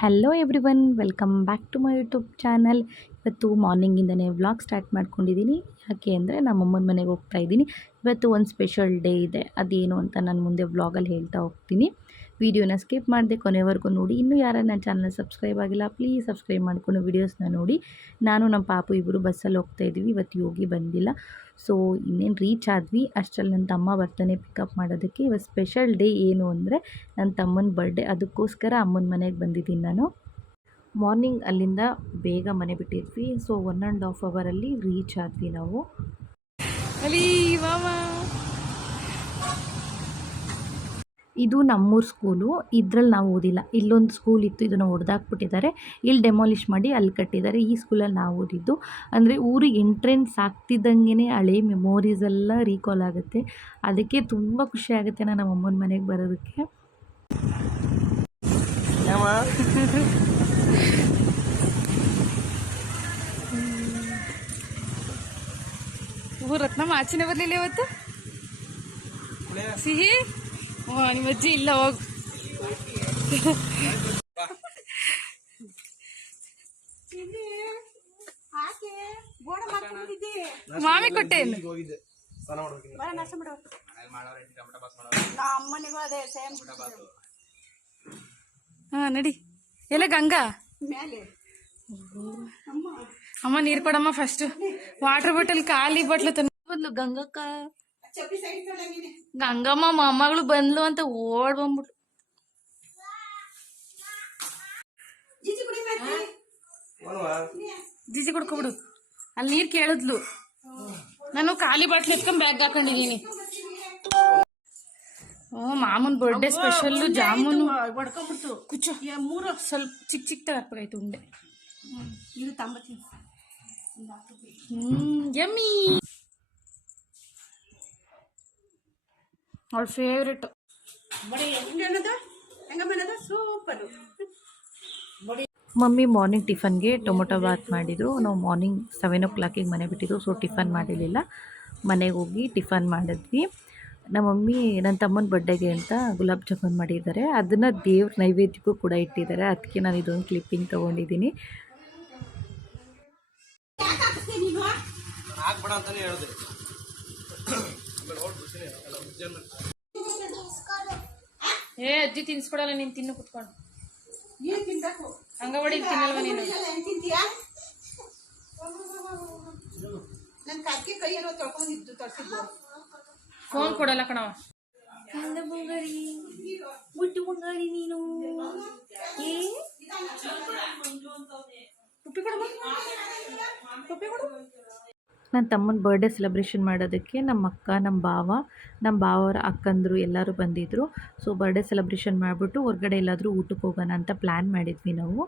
Hello every welcome back to my YouTube channel ಇವತ್ತು ಮಾರ್ನಿಂಗಿಂದನೇ vlog start ಮಾಡ್ಕೊಂಡಿದ್ದೀನಿ ಯಾಕೆ ಅಂದರೆ ನಮ್ಮ ಅಮ್ಮನ ಮನೆಗೆ ಹೋಗ್ತಾ ಇದ್ದೀನಿ ಇವತ್ತು ಒಂದು ಸ್ಪೆಷಲ್ ಡೇ ಇದೆ. ಅದೇನು ಅಂತ ನಾನು ಮುಂದೆ ವ್ಲಾಗಲ್ಲಿ ಹೇಳ್ತಾ ಹೋಗ್ತೀನಿ. ವೀಡಿಯೋನ ಸ್ಕಿಪ್ ಮಾಡದೆ ಕೊನೆವರೆಗೂ ನೋಡಿ. ಇನ್ನೂ ಯಾರು ನನ್ನ ಚಾನಲ್ ಸಬ್ಸ್ಕ್ರೈಬ್ ಆಗಿಲ್ಲ, ಪ್ಲೀಸ್ ಸಬ್ಸ್ಕ್ರೈಬ್ ಮಾಡ್ಕೊಂಡು ವೀಡಿಯೋಸ್ನ ನೋಡಿ. ನಾನು ನಮ್ಮ ಪಾಪು ಇಬ್ಬರು ಬಸ್ಸಲ್ಲಿ ಹೋಗ್ತಾ ಇದ್ವಿ ಇವತ್ತು ಯೋಗಿ ಬಂದಿಲ್ಲ. ಸೊ, ಇನ್ನೇನು ರೀಚ್ ಆದ್ವಿ. ಅಷ್ಟರಲ್ಲಿ ನನ್ನ ತಮ್ಮ ಬರ್ತಾನೆ ಪಿಕಪ್ ಮಾಡೋದಕ್ಕೆ. ಇವತ್ತು ಸ್ಪೆಷಲ್ ಡೇ ಏನು ಅಂದರೆ ನನ್ನ ತಮ್ಮನ ಬರ್ಡೇ ಅದಕ್ಕೋಸ್ಕರ ಅಮ್ಮನ ಮನೆಗೆ ಬಂದಿದ್ದೀನಿ ನಾನು. ಮಾರ್ನಿಂಗ್ ಅಲ್ಲಿಂದ ಬೇಗ ಮನೆ ಬಿಟ್ಟಿದ್ವಿ. ಸೊ ಒನ್ ಆ್ಯಂಡ್ ಹಾಫ್ ಅವರಲ್ಲಿ ರೀಚ್ ಆದ್ವಿ ನಾವು. ಇದು ನಮ್ಮೂರ ಸ್ಕೂಲು ಇದ್ರಲ್ಲಿ ನಾವು ಓದಿಲ್ಲ. ಇಲ್ಲೊಂದು ಸ್ಕೂಲ್ ಇತ್ತು ಇದನ್ನು ಹೊಡೆದಾಕ್ಬಿಟ್ಟಿದ್ದಾರೆ ಇಲ್ಲಿ ಡೆಮಾಲಿಷ್ ಮಾಡಿ ಅಲ್ಲಿ ಕಟ್ಟಿದ್ದಾರೆ. ಈ ಸ್ಕೂಲಲ್ಲಿ ನಾವು ಓದಿದ್ದು. ಅಂದರೆ ಊರಿಗೆ ಎಂಟ್ರೆನ್ಸ್ ಆಗ್ತಿದ್ದಂಗೆ ಹಳೆ ಮೆಮೋರೀಸ್ ಎಲ್ಲ ರೀಕಾಲ್ ಆಗುತ್ತೆ. ಅದಕ್ಕೆ ತುಂಬ ಖುಷಿ ಆಗುತ್ತೆ ನಾನು ನಮ್ಮ ಅಮ್ಮನ ಮನೆಗೆ ಬರೋದಕ್ಕೆ. ಊರ್ ರತ್ನಮ್ಮ ಆಚೆನೆ ಬರ್ಲಿಲ್ಲ ಇವತ್ತು? ಸಿಹಿ? ನಿಮ್ಮ ಅಜ್ಜಿ ಇಲ್ಲ ಹೋಗು ಮಾಮಿ ಕೊಟ್ಟೆ ಹೋಗಿದ್ದೆ ಸ್ನಾನ ಮಾಡೋದಕ್ಕೆ ಹಾ ನಡಿ ಎಲ್ಲ ಗಂಗಾ ಅಮ್ಮ ನೀರ್ ಕೊಡಮ್ಮ ಫಸ್ಟ್ ವಾಟರ್ ಬಾಟಲ್ ಖಾಲಿ ಬಾಟ್ಲು ತಂದು ಬಂದ್ಲು ಗಂಗಕ್ಕ ಗಂಗಮ್ಮ ಮೊಮ್ಮಗಳು ಬಂದ್ಲು ಅಂತ ಓಡ್ ಬಂದ್ಬಿಟ್ಲು ಜಿಜಿ ಕುಡ್ಕೊಬಿಡು. ಅಲ್ಲಿ ನೀರ್ ಕೇಳಿದ್ಲು. ನಾನು ಖಾಲಿ ಬಾಟ್ಲಿ ಎತ್ಕೊಂಡ್ ಬ್ಯಾಗ್ ಹಾಕೊಂಡಿದೀನಿ ಓ ಮಾಮೂನ್ ಬರ್ಡೇ ಸ್ಪೆಷಲ್ ಜಾಮೂನು. ಹೊಡ್ಕೊಂಡ್ಬಿಡ್ತು. ಕುಚ್ಚು. ಮೂರು ಸ್ವಲ್ಪ ಚಿಕ್ಕ ಚಿಕ್ಕ ತಗಪ್ಪಾಯ್ತು ಉಂಡೆ. ಇದು ತಂಬತ್ತೀನಿ. ಹ್ಮ್ ಯಮ್ಮಿ ಅವಳ ಫೇವ್ರೆಟ್ ಮಮ್ಮಿ ಮಾರ್ನಿಂಗ್ ಟಿಫನ್ಗೆ ಟೊಮೊಟೊ ಬಾತ್ ಮಾಡಿದರು. ನಾವು ಮಾರ್ನಿಂಗ್ ಸೆವೆನ್ ಓ ಕ್ಲಾಕಿಗೆ ಮನೆ ಬಿಟ್ಟಿದ್ದು ಸೊ ಟಿಫನ್ ಮಾಡಿರಲಿಲ್ಲ. ಮನೆಗೆ ಹೋಗಿ ಟಿಫನ್ ಮಾಡಿದ್ವಿ. ನಮ್ಮ ಮಮ್ಮಿ ನನ್ನ ತಮ್ಮನ ಬರ್ಡೇಗೆ ಅಂತ ಗುಲಾಬ್ ಜಾಮೂನ್ ಮಾಡಿದ್ದಾರೆ. ಅದನ್ನು ದೇವ್ರ ನೈವೇದ್ಯಕ್ಕೂ ಕೂಡ ಇಟ್ಟಿದ್ದಾರೆ. ಅದಕ್ಕೆ ನಾನು ಇದೊಂದು ಕ್ಲಿಪ್ಪಿಂಗ್ ತೊಗೊಂಡಿದ್ದೀನಿ. ಹಾಕ್ಬೇಡ ಅಂತಾನೆ ಹೇಳಿದೆ. ಏ ಅಜ್ಜಿ ತಿನ್ಸ್ಕೊಡಲ್ಲ ನೀನ್ ತಿನ್ನು ಕುತ್ಕೊಂಡು. ಅಂಗವಾಡಿ ತಿನ್ನಲ್ವ ನೀನು? ನನ್ ತೊಳ್ಕೊಂಡಿದ್ದು ತರ್ಸಿದ್ದು ಫೋನ್ ಕೊಡಲ್ಲ ಕಣವ ಬುಟ್ಟು ಬಂಗಾರಿ ನೀನು. ಏ? ಪುಪ್ಪಿ ಕೊಡಮ್ಮ ಪುಪ್ಪಿ ಕೊಡು. ನನ್ನ ತಮ್ಮನ ಬರ್ಡೇ ಸೆಲೆಬ್ರೇಷನ್ ಮಾಡೋದಕ್ಕೆ ನಮ್ಮ ಅಕ್ಕ ನಮ್ಮ ಭಾವ ನಮ್ಮ ಭಾವರ ಅಕ್ಕಂದರು ಎಲ್ಲರೂ ಬಂದಿದ್ದರು ಸೊ ಬರ್ಡೇ ಸೆಲೆಬ್ರೇಷನ್ ಮಾಡಿಬಿಟ್ಟು ಹೊರಗಡೆ ಎಲ್ಲಾದರೂ ಊಟಕ್ಕೆ ಹೋಗೋಣ ಅಂತ ಪ್ಲ್ಯಾನ್ ಮಾಡಿದ್ವಿ ನಾವು.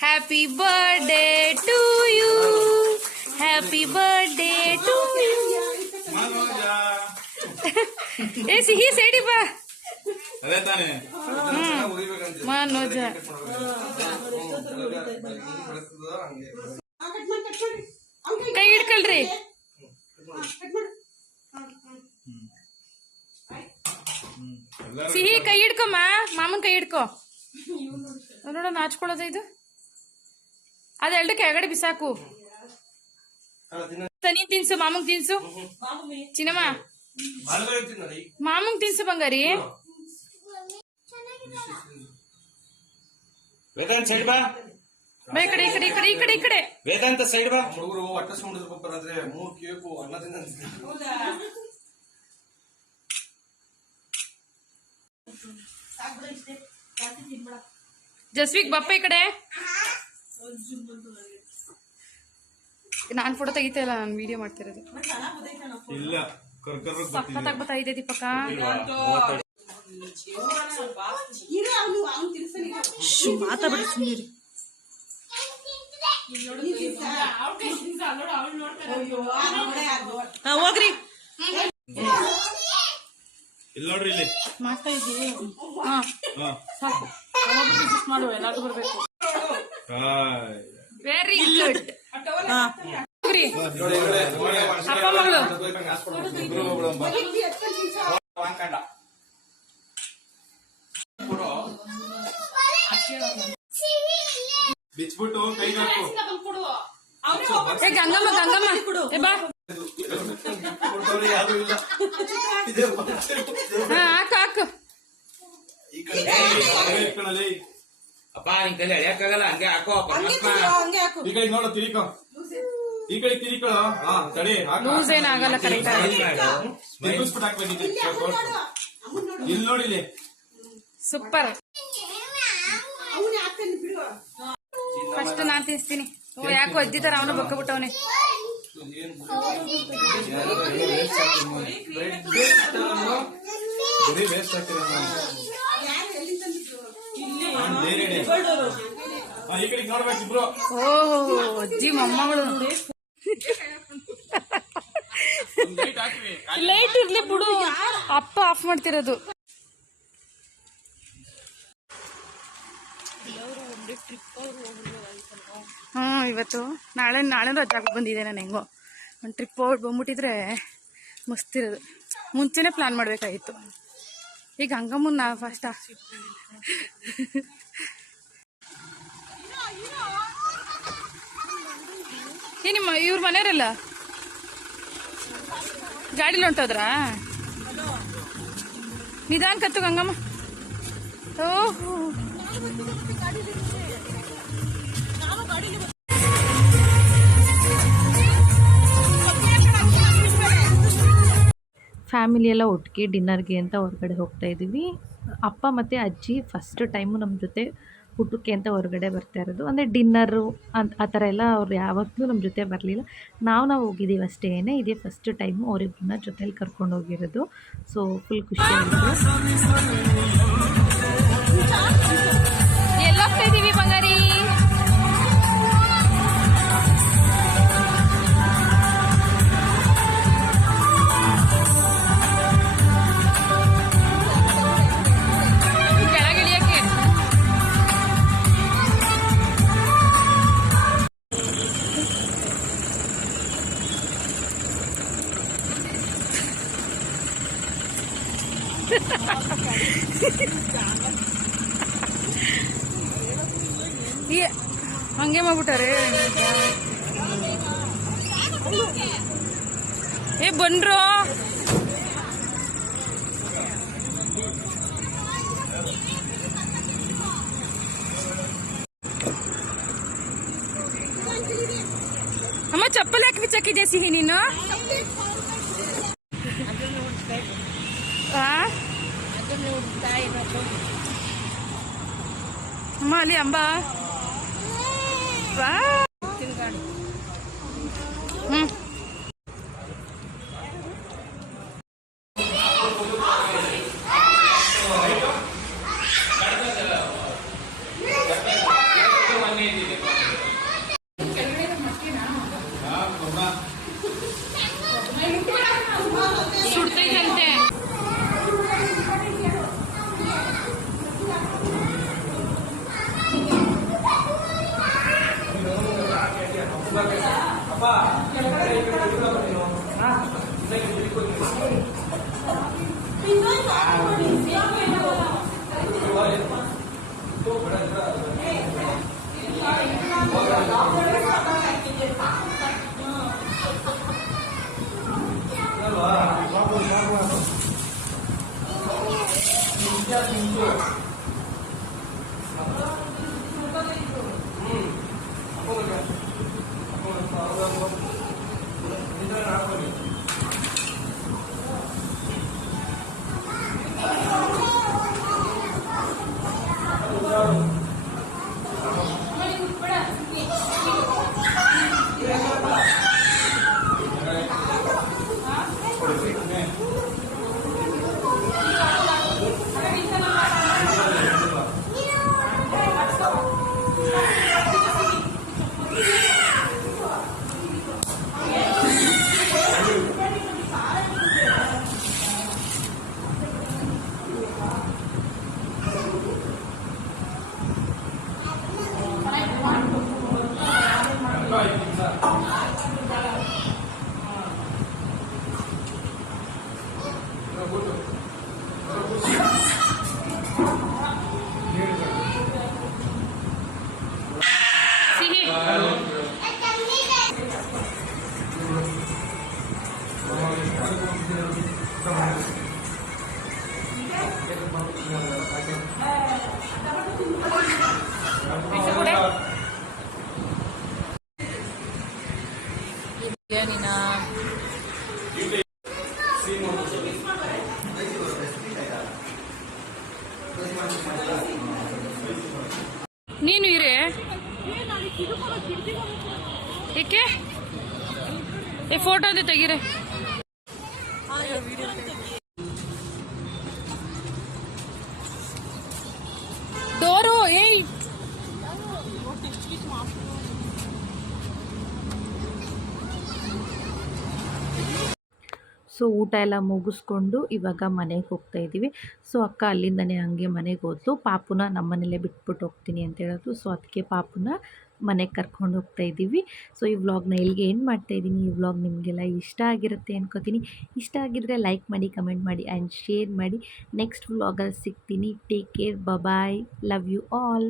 Happy birthday to you happy birthday to you ಏ ಸಿಹಿ ಸೇಡಿ ಬಾ. ಅದೇ ತಾನೇ. ಮನೋಜ. ಕೈ ಹಿಡ್ಕೊಳ್ರಿ. ಸಿಹಿ ಕೈ ಹಿಡ್ಕೊಮ್ಮ ಮಾಮನ್ ಕೈ ಹಿಡ್ಕೊ. ನೋಡ ನಾಚ್ಕೊಳ್ಳೋದ ಇದು. ಅದೆರಡು ಕೆಳಗಡೆ ಬಿಸಾಕು. ತನಿ ತಿನ್ಸು, ಮಾಮಂಗ್ ತಿನ್ಸು. ಚಿನ್ನಮ್ಮ. ಮಾಮಂಗ್ ತಿನ್ಸು ಬಂಗಾರಿ. ವೇದಾಂತ ಸೈಡ್ ಬಾ. ಬಾ ಈ ಕಡೆ ಈ ಕಡೆ ಈ ಕಡೆ ಈ ಕಡೆ ಈ ಕಡೆ. ವೇದಾಂತ ಸೈಡ್ ಬಾ. ಹುಡುಗರು ಹೊಟ್ಟೆ ಸುಂಡಿದ್ರು ಪಪ್ಪ ಆದ್ರೆ ಮೂರ್ ಕೇಕು ಅನ್ನದಿಂದ ಜಸ್ವಿಕ್ ಬಪ್ಪ ಈ ಕಡೆ. ನಾನ್ ಫೋಟೋ ತೆಗಿತಾ ಇಲ್ಲ ನಾನು ವಿಡಿಯೋ ಮಾಡ್ತಿರೋದು. ಇಲ್ಲ ಕರ್ಕರ್ ಸಖತ್ತಾಗಿ ಬರ್ತಾ ಇದೆ ದೀಪಕ. ಮಾತಾಡ್ಬಿಡಿ ಸುಮ್ಮನೆ ಹೋಗ್ರಿ. ಇಲ್ಲ ನೋಡ್ರಿ ಇಲ್ಲಿ. ಮಾಡ್ತಾ ಇದ್ದೀವಿ. ಹಾ. ಹಾ. ಸಾಕು. ಒಬ್ಬೊಬ್ರು business ಮಾಡು ಎಲ್ಲಾದ್ರೂ ಬರ್ಬೇಕು. ಹಾಯ್. ವೆರಿ ಗುಡ್ ಅಪ್ಪ ಮಗಳು ಇಬ್ರು ಹೋಗ್ಬಿಡು ಬಾ. ವಾಂಕಂಡ. ಕೊಡು. ಬಿಚ್ಬಿಟ್ಟು ಕೈಗೆ ಹಾಕು ಅವ್ನೇ ಹೋಗ್ಬೇಕು. ಏ ಗಂಗಮ್ಮ ಗಂಗಮ್ಮ. ಏ ಬಾ. ಹಾ ಹಾಕು ಹಾಕು. ಅಪ್ಪ ನಿನ್ ಕೈಲಿ ಎಳೆಯಕ್ಕಾಗಲ್ಲ ಹಂಗೆ ಹಾಕೋ ಈ ಕಡೆ ನೋಡು ತಿರಿಕೋ ಈ ಕಡೆ ತಿರಿಕೋ ಹಾ ತಡಿ. ಲೂಸ್ ಏನಾಗಲ್ಲ ಕರೆಕ್ಟ್ ತಿರ್ಗಿಸ್ಬಿಟ್ಟು ಹಾಕ್ಬೇಕಿತ್ತು. ಇಲ್ಲಿ ನೋಡಿ ಇಲ್ಲಿ ಸೂಪರ್. ಅವ್ನೇ ಹಾಕ್ತಾನೆ ಬಿಡು. ಫಸ್ಟ್ ನಾನ್ ತಿನ್ಸ್ತೀನಿ. ಓ ಯಾಕೋ ಅಜ್ಜಿ ತರ ಅವನು ಬಕ್ಕಬಿಟ್ಟವನೆ ಬರೀ ಓಹೋ ಅಜ್ಜಿ ಮೊಮ್ಮಗಳು. ಲೈಟ್ ಇರ್ಲಿ ಬಿಡು. ಅಪ್ಪ ಆಫ್ ಮಾಡ್ತಿರೋದು. ಹ್ಮ್ ಇವತ್ತು ನಾಳೆ ನಾಳೆ ರಜಾ ಬಂದಿದೆ ನಾನು ಹೆಂಗೋ. ಒಂದು ಟ್ರಿಪ್ ಹೋಗಿ ಬಂದ್ಬಿಟ್ಟಿದ್ರೆ ಮಸ್ತ್ ಇರೋದು. ಮುಂಚೆನೆ ಪ್ಲಾನ್ ಮಾಡಬೇಕಾಗಿತ್ತು. ಈಗ ಹಂಗಮ್ಮನ್ನ ಫಸ್ಟ್ ಏ, ನಿಮ್ಮ ಇವ್ರ ಮನೆಯವರಲ್ಲ? ಗಾಡಿಲಿ ಹೊಂಟೋದ್ರಾ? ನಿಧಾನ ಕತ್ತು ಗಂಗಮ್ಮ ಓಹೋ. ಫ್ಯಾಮಿಲಿ ಎಲ್ಲ ಒಟ್ಟಿಗೆ ಡಿನ್ನರ್ಗೆ ಅಂತ ಹೊರಗಡೆ ಹೋಗ್ತಾ ಇದ್ದೀವಿ. ಅಪ್ಪ ಮತ್ತು ಅಜ್ಜಿ ಫಸ್ಟ್ ಟೈಮು ನಮ್ಮ ಜೊತೆ ಊಟಕ್ಕೆ ಅಂತ ಹೊರಗಡೆ ಬರ್ತಾ ಇರೋದು. ಅಂದರೆ ಡಿನ್ನರು ಅಂತ ಆ ಥರ ಎಲ್ಲ ಅವ್ರು ಯಾವತ್ತೂ ನಮ್ಮ ಜೊತೆ ಬರಲಿಲ್ಲ. ನಾವು ನಾವು ಹೋಗಿದ್ದೀವಿ ಅಷ್ಟೇ ಇದೇ ಫಸ್ಟ್ ಟೈಮು ಅವರಿಬ್ಬರನ್ನ ಜೊತೇಲಿ ಕರ್ಕೊಂಡು ಹೋಗಿರೋದು. ಸೊ ಫುಲ್ ಖುಷಿ ಈ ಹಂಗೆ ಮಾಡ್ಬಿಟ್ಟಾರೆ. ಏ ಬಂದ್ರು. ಅಮ್ಮ ಚಪ್ಪಲ್ ಯಾಕೆ ಬಿಚ್ಚಾಕಿದ್ಯಾ ಸಿಹಿ ನೀನು ಆ? ಅಮ್ಮ ಅಲ್ಲಿ ಅಂಬ ಬಿರಿಯಾನಿನ ನೀನು ಇರೇ? ಏಕೆ? ಏ ಫೋಟೋ ತೆಗೀರೆ. ಸೊ ಊಟ ಎಲ್ಲ ಮುಗಿಸ್ಕೊಂಡು ಇವಾಗ ಮನೆಗೆ ಹೋಗ್ತಾ ಇದ್ದೀವಿ. ಸೊ ಅಕ್ಕ ಅಲ್ಲಿಂದನೇ ಹಂಗೆ ಮನೆಗೆ ಹೋದ್ಲು ಪಾಪುನ ನಮ್ಮನೇಲೇ ಬಿಟ್ಬಿಟ್ಟು ಹೋಗ್ತೀನಿ ಅಂತ ಹೇಳಿದ್ರು ಸೊ ಅದಕ್ಕೆ ಪಾಪುನ ಮನೆಗೆ ಕರ್ಕೊಂಡು ಹೋಗ್ತಾ ಇದ್ದೀವಿ. ಸೊ ಈ ವ್ಲಾಗ್ನ ಇಲ್ಲಿಗೆ ಏನು ಮಾಡ್ತಾ ಇದ್ದೀನಿ. ಈ ವ್ಲಾಗ್ ನಿಮಗೆಲ್ಲ ಇಷ್ಟ ಆಗಿರುತ್ತೆ ಅನ್ಕೋತೀನಿ. ಇಷ್ಟ ಆಗಿದ್ರೆ ಲೈಕ್ ಮಾಡಿ ಕಮೆಂಟ್ ಮಾಡಿ ಆ್ಯಂಡ್ ಶೇರ್ ಮಾಡಿ. ನೆಕ್ಸ್ಟ್ ವ್ಲಾಗಲ್ಲಿ ಸಿಗ್ತೀನಿ. Take care bye bye love you all